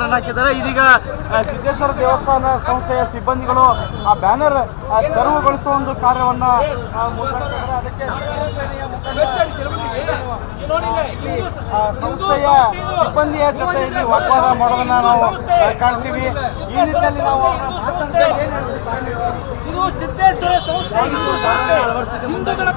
Banner ಅನ್ನು ಹಾಕಿದ್ದಾರೆ. ಇದೀಗ ಸಿದ್ದೇಶ್ವರ ದೇವಸ್ಥಾನ ಸಂಸ್ಥೆಯ ಸಿಬ್ಬಂದಿಗಳು ಆ ಬ್ಯಾನರ್ ತೆರವುಗೊಳಿಸುವ ಒಂದು ಕಾರ್ಯವನ್ನ ಅದಕ್ಕೆ ಸಂಸ್ಥೆಯ ಸಿಬ್ಬಂದಿಯ ಜೊತೆ ಇಲ್ಲಿ ವಾಗ್ವಾದ ಮಾಡೋದನ್ನ ನಾವು ಕಾಣ್ತೀವಿ. ಈ ನಿಟ್ಟಿನಲ್ಲಿ ನಾವು ಇದು ಸಿದ್ದೇಶ್ವರ ಸಂಸ್ಥೆ ಹಿಂದೂ ಸಂಸ್ಥೆ ಹಿಂದೂಗಳ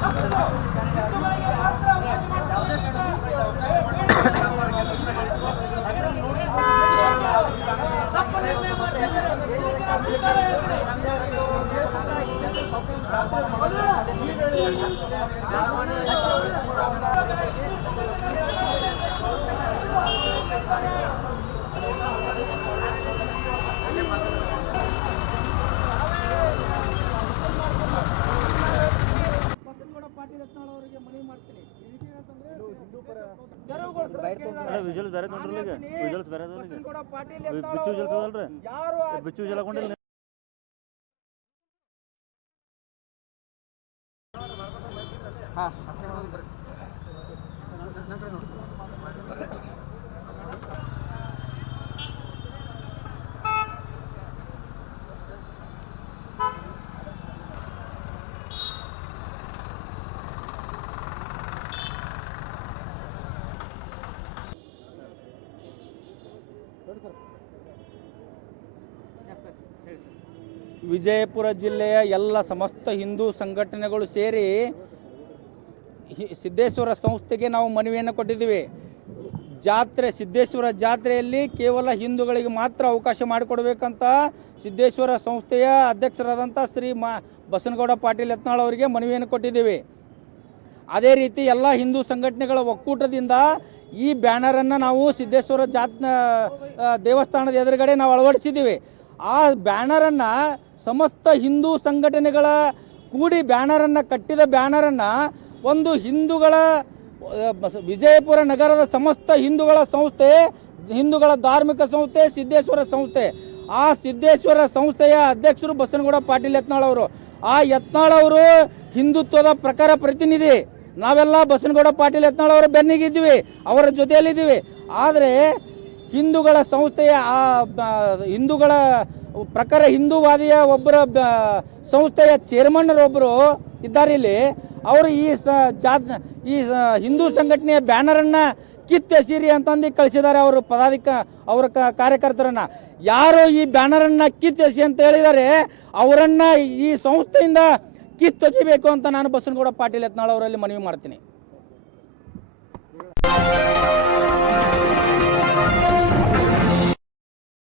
ವಿಜಯಪುರ ಜಿಲ್ಲೆಯ ಎಲ್ಲ ಸಮಸ್ತ ಹಿಂದೂ ಸಂಘಟನೆಗಳು ಸೇರಿ ಸಿದ್ದೇಶ್ವರ ಸಂಸ್ಥೆಗೆ ನಾವು ಮನವಿಯನ್ನು ಕೊಟ್ಟಿದ್ದೀವಿ. ಸಿದ್ದೇಶ್ವರ ಜಾತ್ರೆಯಲ್ಲಿ ಕೇವಲ ಹಿಂದೂಗಳಿಗೆ ಮಾತ್ರ ಅವಕಾಶ ಮಾಡಿಕೊಡ್ಬೇಕಂತ ಸಿದ್ದೇಶ್ವರ ಸಂಸ್ಥೆಯ ಅಧ್ಯಕ್ಷರಾದಂಥ ಶ್ರೀ ಬಸನಗೌಡ ಪಾಟೀಲ್ ಯತ್ನಾಳ್ ಅವರಿಗೆ ಮನವಿಯನ್ನು ಕೊಟ್ಟಿದ್ದೀವಿ. ಅದೇ ರೀತಿ ಎಲ್ಲ ಹಿಂದೂ ಸಂಘಟನೆಗಳ ಒಕ್ಕೂಟದಿಂದ ಈ ಬ್ಯಾನರನ್ನು ನಾವು ಸಿದ್ದೇಶ್ವರ ದೇವಸ್ಥಾನದ ಎದುರುಗಡೆ ನಾವು ಅಳವಡಿಸಿದ್ದೀವಿ. ಆ ಬ್ಯಾನರನ್ನು ಸಮಸ್ತ ಹಿಂದೂ ಸಂಘಟನೆಗಳ ಕೂಡಿ ಕಟ್ಟಿದ ಬ್ಯಾನರನ್ನು ಒಂದು ವಿಜಯಪುರ ನಗರದ ಸಮಸ್ತ ಹಿಂದೂಗಳ ಸಂಸ್ಥೆ, ಹಿಂದೂಗಳ ಧಾರ್ಮಿಕ ಸಂಸ್ಥೆ ಸಿದ್ದೇಶ್ವರ ಸಂಸ್ಥೆ, ಆ ಸಿದ್ದೇಶ್ವರ ಸಂಸ್ಥೆಯ ಅಧ್ಯಕ್ಷರು ಬಸನಗೌಡ ಪಾಟೀಲ್ ಯತ್ನಾಳ್ ಅವರು. ಆ ಯತ್ನಾಳ್ ಅವರು ಹಿಂದುತ್ವದ ಪ್ರಖರ ಪ್ರತಿನಿಧಿ. ನಾವೆಲ್ಲ ಬಸನಗೌಡ ಪಾಟೀಲ್ ಯತ್ನಾಳ್ ಅವರ ಬೆನ್ನಿಗಿದ್ದೀವಿ, ಅವರ ಜೊತೆಯಲ್ಲಿದ್ದೀವಿ. ಆದರೆ ಹಿಂದೂಗಳ ಸಂಸ್ಥೆಯ ಹಿಂದೂಗಳ ಪ್ರಖರ ಹಿಂದೂವಾದಿಯ ಒಬ್ಬರ ಸಂಸ್ಥೆಯ ಚೇರ್ಮನ್ನರೊಬ್ಬರು ಇದ್ದಾರೆ ಇಲ್ಲಿ. ಅವರು ಈ ಹಿಂದೂ ಸಂಘಟನೆಯ ಬ್ಯಾನರನ್ನು ಕಿತ್ತೆಸೀರಿ ಅಂತಂದು ಕಳಿಸಿದ್ದಾರೆ. ಅವರು ಅವರ ಕಾರ್ಯಕರ್ತರನ್ನು ಯಾರು ಈ ಬ್ಯಾನರನ್ನು ಕಿತ್ತೆಸಿ ಅಂತ ಹೇಳಿದ್ದಾರೆ ಅವರನ್ನು ಈ ಸಂಸ್ಥೆಯಿಂದ ಕಿತ್ತೊಗಿಬೇಕು ಅಂತ ನಾನು ಬಸನಗೌಡ ಪಾಟೀಲ್ ಯತ್ನಾಳ್ ಅವರಲ್ಲಿ ಮನವಿ ಮಾಡ್ತೀನಿ.